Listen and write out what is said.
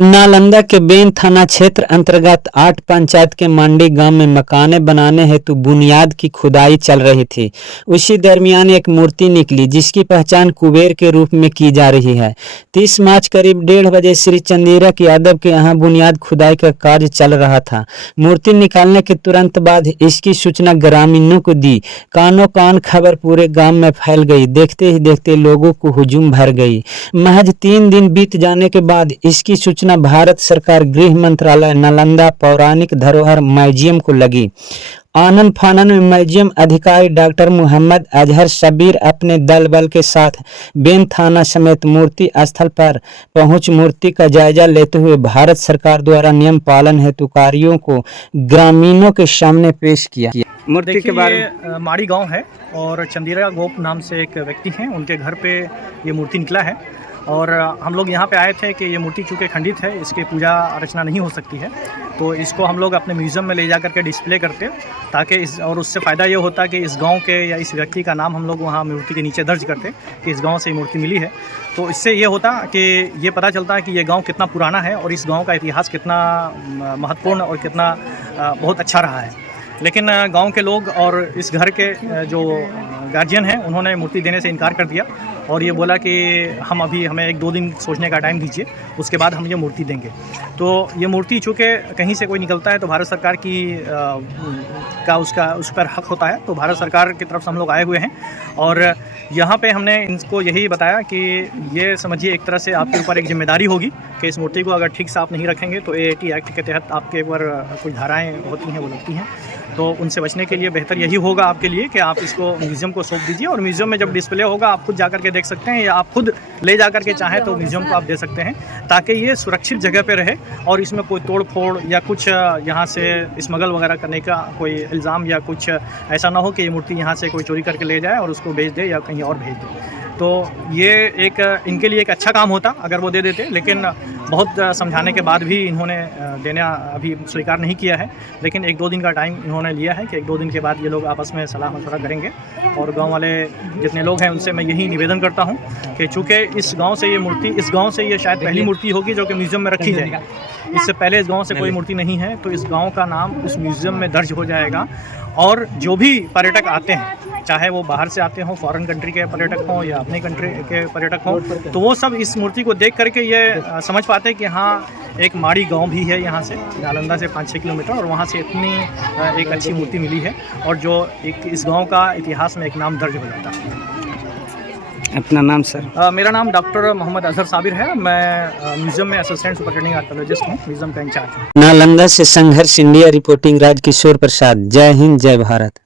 नालंदा के बेन थाना क्षेत्र अंतर्गत 8 पंचायत के मंडी गांव में मकाने बनाने हेतु बुनियाद की खुदाई चल रही थी। उसी दरमियान एक मूर्ति निकली जिसकी पहचान कुबेर के रूप में की जा रही है। 30 मार्च करीब 1:30 बजे श्री चंदीरक यादव के यहाँ बुनियाद खुदाई का कार्य चल रहा था। मूर्ति निकालने के तुरंत बाद इसकी सूचना ग्रामीणों को दी। कानों कान खबर पूरे गाँव में फैल गई। देखते ही देखते लोगों को हुजूम भर गई। महज 3 दिन बीत जाने के बाद इसकी सूचना भारत सरकार गृह मंत्रालय नालंदा पौराणिक धरोहर म्यूजियम को लगी। आनन फानन में म्यूजियम अधिकारी डॉक्टर मोहम्मद अजहर शब्बीर अपने दल बल के साथ बेन थाना समेत मूर्ति स्थल पर पहुंच मूर्ति का जायजा लेते हुए भारत सरकार द्वारा नियम पालन हेतु कार्यों को ग्रामीणों के सामने पेश किया। मूर्ति के बारे में माड़ी गांव है और चंदीरा गोप नाम से एक व्यक्ति हैं, उनके घर पे ये मूर्ति निकला है और हम लोग यहाँ पे आए थे कि ये मूर्ति चूँकि खंडित है, इसकी पूजा अर्चना नहीं हो सकती है, तो इसको हम लोग अपने म्यूज़ियम में ले जा करके डिस्प्ले करते ताकि और उससे फ़ायदा ये होता कि इस गांव के या इस व्यक्ति का नाम हम लोग वहाँ मूर्ति के नीचे दर्ज करते कि इस गांव से ये मूर्ति मिली है। तो इससे ये होता कि ये पता चलता है कि ये गाँव कितना पुराना है और इस गाँव का इतिहास कितना महत्वपूर्ण और कितना बहुत अच्छा रहा है। लेकिन गांव के लोग और इस घर के जो गार्जियन हैं उन्होंने मूर्ति देने से इनकार कर दिया और ये बोला कि हमें 1-2 दिन सोचने का टाइम दीजिए, उसके बाद हम ये मूर्ति देंगे। तो ये मूर्ति चूँकि कहीं से कोई निकलता है तो भारत सरकार उस पर हक होता है, तो भारत सरकार की तरफ से हम लोग आए हुए हैं और यहाँ पे हमने इनको यही बताया कि ये समझिए एक तरह से आपके ऊपर एक जिम्मेदारी होगी कि इस मूर्ति को अगर ठीक से आप नहीं रखेंगे तो AAT एक्ट के तहत आपके ऊपर कुछ धाराएँ होती हैं, वो लगती हैं। तो उनसे बचने के लिए बेहतर यही होगा आपके लिए कि आप इसको म्यूज़ियम को सौंप दीजिए और म्यूज़ियम में जब डिस्प्ले होगा आप खुद जाकर के देख सकते हैं या आप खुद ले जाकर के चाहें तो म्यूज़ियम को आप दे सकते हैं ताकि ये सुरक्षित जगह पे रहे और इसमें कोई तोड़ फोड़ या कुछ यहाँ से स्मगल वगैरह करने का कोई इल्ज़ाम या कुछ ऐसा ना हो कि ये मूर्ति यहाँ से कोई चोरी करके ले जाए और उसको बेच दे या कहीं और भेज दे। तो ये इनके लिए एक अच्छा काम होता अगर वो दे देते, लेकिन बहुत समझाने के बाद भी इन्होंने देना अभी स्वीकार नहीं किया है। लेकिन 1-2 दिन का टाइम इन्होंने लिया है कि 1-2 दिन के बाद ये लोग आपस में सलाह मशवरा करेंगे और गांव वाले जितने लोग हैं उनसे मैं यही निवेदन करता हूं कि चूँकि इस गांव से ये शायद पहली मूर्ति होगी जो कि म्यूज़ियम में रखी जाएगी। इससे पहले इस गांव से कोई मूर्ति नहीं है, तो इस गांव का नाम उस म्यूज़ियम में दर्ज हो जाएगा और जो भी पर्यटक आते हैं, चाहे वो बाहर से आते हों, फॉरेन कंट्री के पर्यटक हों या अपने कंट्री के पर्यटक हों, तो वो सब इस मूर्ति को देख करके ये समझ पाते हैं कि हाँ एक माड़ी गांव भी है यहाँ से नालंदा से 5-6 किलोमीटर और वहाँ से इतनी एक अच्छी मूर्ति मिली है और जो एक इस गाँव का इतिहास में एक नाम दर्ज हो जाता है। अपना नाम सर? मेरा नाम डॉक्टर मोहम्मद अजहर शब्बीर है। मैं म्यूज़ियम में असिस्टेंट सुपरिटेंडिंग आर्कियोलॉजिस्ट हूँ, म्यूज़ियम का इंचार्ज हूँ। नालंदा से संघर्ष इंडिया रिपोर्टिंग राजकिशोर प्रसाद। जय हिंद, जय भारत।